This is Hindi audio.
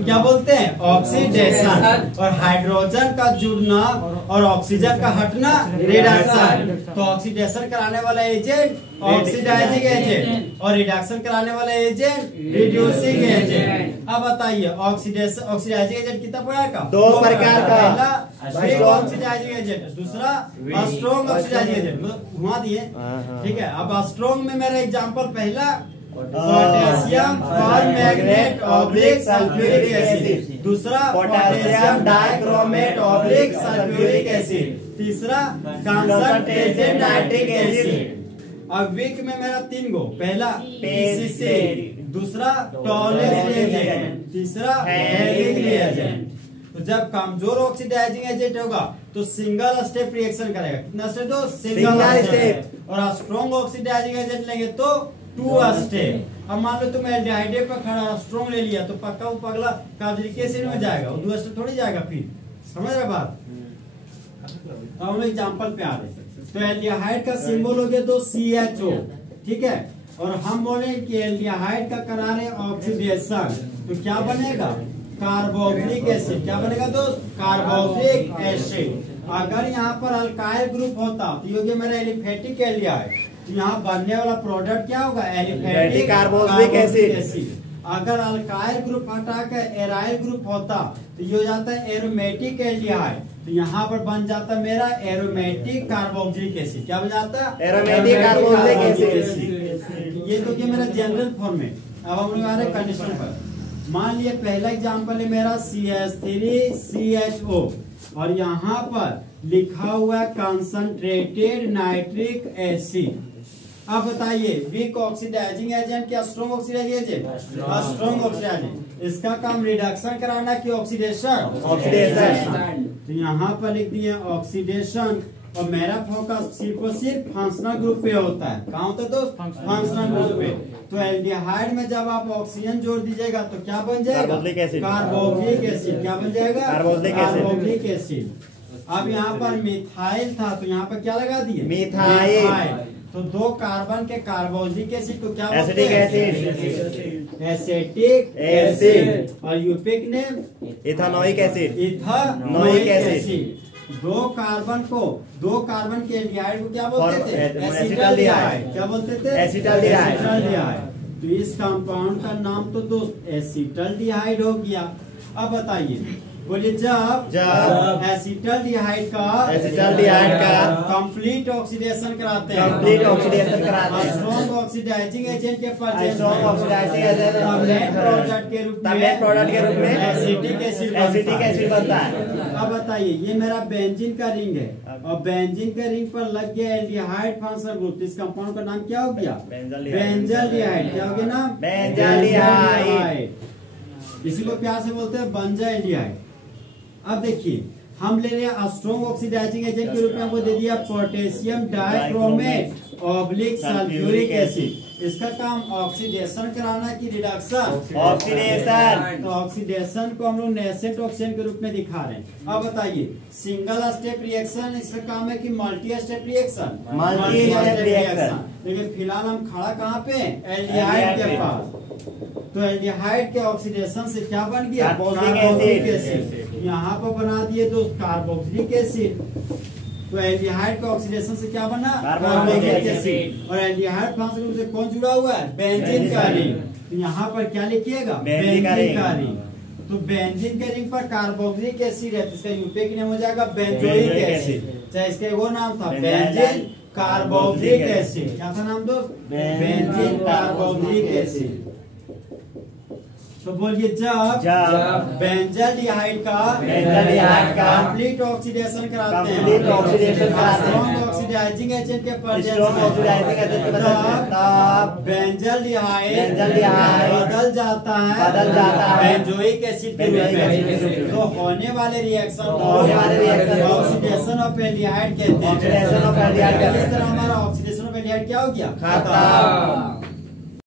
को क्या बोलते हैं? ऑक्सीडेशन। और हाइड्रोजन का जुड़ना और ऑक्सीजन का हटना रिडक्शन। तो ऑक्सीडेशन कराने वाला एजेंट ऑक्सीडाइजिंग एजेंट और रिडक्शन कराने वाला एजेंट रिड्यूसिंग एजेंट। अब बताइए ऑक्सीडाइजिंग एजेंट कितना प्रकार का? 2 प्रकार का। पहला वीक ऑक्सीडाइजिंग एजेंट, दूसरा स्ट्रॉन्ग ऑक्सीडाइजिंग एजेंट। घुमा दिए, ठीक है। अब स्ट्रॉन्ग में मेरा एग्जांपल पहला potassium permanganate oblique sulphuric acid, दूसरा potassium dichromate oblique sulphuric acid, तीसरा कंसंट्रेटेड नाइट्रिक एसिड। अब वीक में मेरा 3 गो, पहला पीसीसी, दूसरा टॉलेस रिएजेंट, तीसरा हेलिंग रिएजेंट। तो जब कमजोर ऑक्सीडाइजिंग एजेंट होगा तो सिंगल स्टेप रिएक्शन करेगा। कितना स्टेप? दो सिंगल स्टेप। और स्ट्रॉन्ग ऑक्सीडाइजिंग एजेंट लेंगे तो 2 स्टेप। अब मान लो तुम एल्डिहाइड पर खड़ा स्ट्रॉन्ग ले लिया तो पक्का वो पगला कार्बोनिक एसिड में जाएगा, वो 2 स्टेप थोड़ी जाएगा। फिर समझ रहे बात? हम लोग एग्जाम्पल पे आ रहे हैं। तो एल्डिहाइड का सिंबल हो गया तो CHO, ठीक है। और हम बोले कि एल्डिहाइड का करा रहे ऑक्सीडेशन तो क्या बनेगा? Carboxylic acid. क्या बनेगा दोस्त? Carboxylic acid. अगर यहाँ पर अल्काइल ग्रुप होता तो ये मेरा एलिफेटिक एल्डिहाइड, तो यहाँ बनने वाला प्रोडक्ट क्या होगा? Aliphatic carboxylic acid. अगर अल्काइल ग्रुप हटा कर एराइल ग्रुप होता तो ये हो जाता है एरोमेटिक एल्डिहाइड, तो यहाँ पर बन जाता मेरा एरोमेटिक कार्बोक्सिलिक एसिड। क्या बन जाता? Aromatic carboxylic acid. ये तो क्या मेरा जनरल फॉर्मेट। अब हम लोग आ रहे कंडीशन पर। मान लिया पहला एग्जांपल है मेरा CH3CHO और यहाँ पर लिखा हुआ है कंसंट्रेटेड नाइट्रिक एसिड। अब बताइए वीक ऑक्सीडाइजिंग एजेंट क्या strong oxidizing agent? Strong oxidizing. इसका काम रिडक्शन कराना कि ऑक्सीडेशन? ऑक्सीडेशन। तो यहाँ पर लिख दिए ऑक्सीडेशन और मेरा फोकस सिर्फ और सिर्फ फंक्शनल ग्रुप पे होता है। कहाँ होता है दोस्त? फंक्शनल ग्रुप पे। तो एल्डिहाइड में जब आप ऑक्सीजन जोड़ दीजिएगा तो क्या बन जाएगा? Carboxylic acid. क्या बन जाएगा? Carboxylic acid. अब यहाँ पर मिथाइल था तो यहाँ पर क्या लगा दिए? मिथाइल। तो 2 कार्बन के कार्बोक्सिलिक एसिड को क्या बोलते हैं? Acetic acid. और IUPAC name ethanoic acid. Ethanoic acid. 2 carbon के एल्डिहाइड को क्या बोलते थे? एसिटाल्डिहाइड। क्या बोलते थे? एसिटाल्डिहाइड। तो इस कंपाउंड का नाम तो दोस्त एसिटाल्डिहाइड हो गया। अब बताइए बोलिए जब एसिटाल्डिहाइड का कंप्लीट ऑक्सीडेशन कराते हैं, स्ट्रॉन्ग ऑक्सीडाइजिंग एजेंट के प्रोडक्ट के रूप में एसिटिक एसिड बनता है। अब बताइए ये मेरा बेंजीन का रिंग है और बेंजीन के रिंग पर लग गया एल्डिहाइड फंक्शनल ग्रुप। इस कंपाउंड का नाम क्या हो गया? बेंजाल्डिहाइड। क्या हो गया नाम? बेंजाल्डिहाइड। इसी को प्यार से बोलते हैं बेंजाल्डिहाइड। अब देखिए हम ले रहे हैं स्ट्रॉन्ग ऑक्सीडाइजिंग एजेंट के रूप में हमको दे दिया potassium dichromate oblique sulphuric acid. इसका काम ऑक्सीडेशन कराना की रिडक्शन? ऑक्सीडेशन। तो ऑक्सीडेशन को हम लोग नेसेंट ऑक्सीजन के रूप में दिखा रहे हैं। अब बताइए सिंगल स्टेप रिएक्शन इसका काम है कि multi step reaction? Multi step reaction. लेकिन फिलहाल हम खड़ा कहाँ पे? एल्डिहाइड के पास। तो एल्डिहाइड के ऑक्सीडेशन से क्या बन गया? Carboxylic acid. यहाँ पर बना दिए दोस्त कार्बोक्सिलिक एसिड। तो एल्डिहाइड के ऑक्सीडेशन से क्या बना? Carboxylic acid. और एल्डिहाइड फंक्शनल ग्रुप से कौन जुड़ा हुआ है? बेंजीन का रिंग। तो यहाँ पर क्या लिखिएगा? बेंजीन का रिंग। तो बेंजीन के रिंग पर कार्बोक्सिलिक एसिड है, इसका यूपिक नेम हो जाएगा बेंजोइक एसिड। चाहे इसका वो नाम था बेंजीन कार्बोक्सिलिक एसिड। क्या था नाम दोस्त? Benzene carboxylic acid. तो बोलिए जब बेंजाल्डिहाइड का कंप्लीट ऑक्सीडेशन कराते हैं, स्ट्रॉन्ग ऑक्सीडाइजिंग एजेंट के बेंजाल्डिहाइड बदल जाता है बेंजोइक एसिड के रूप में। तो होने वाले रिएक्शन को ऑक्सीडेशन ऑफ एल्डिहाइड कहते हैं। इस तरह हमारा ऑक्सीडेशन ऑफ एल्डिहाइड क्या हो गया? खत्म।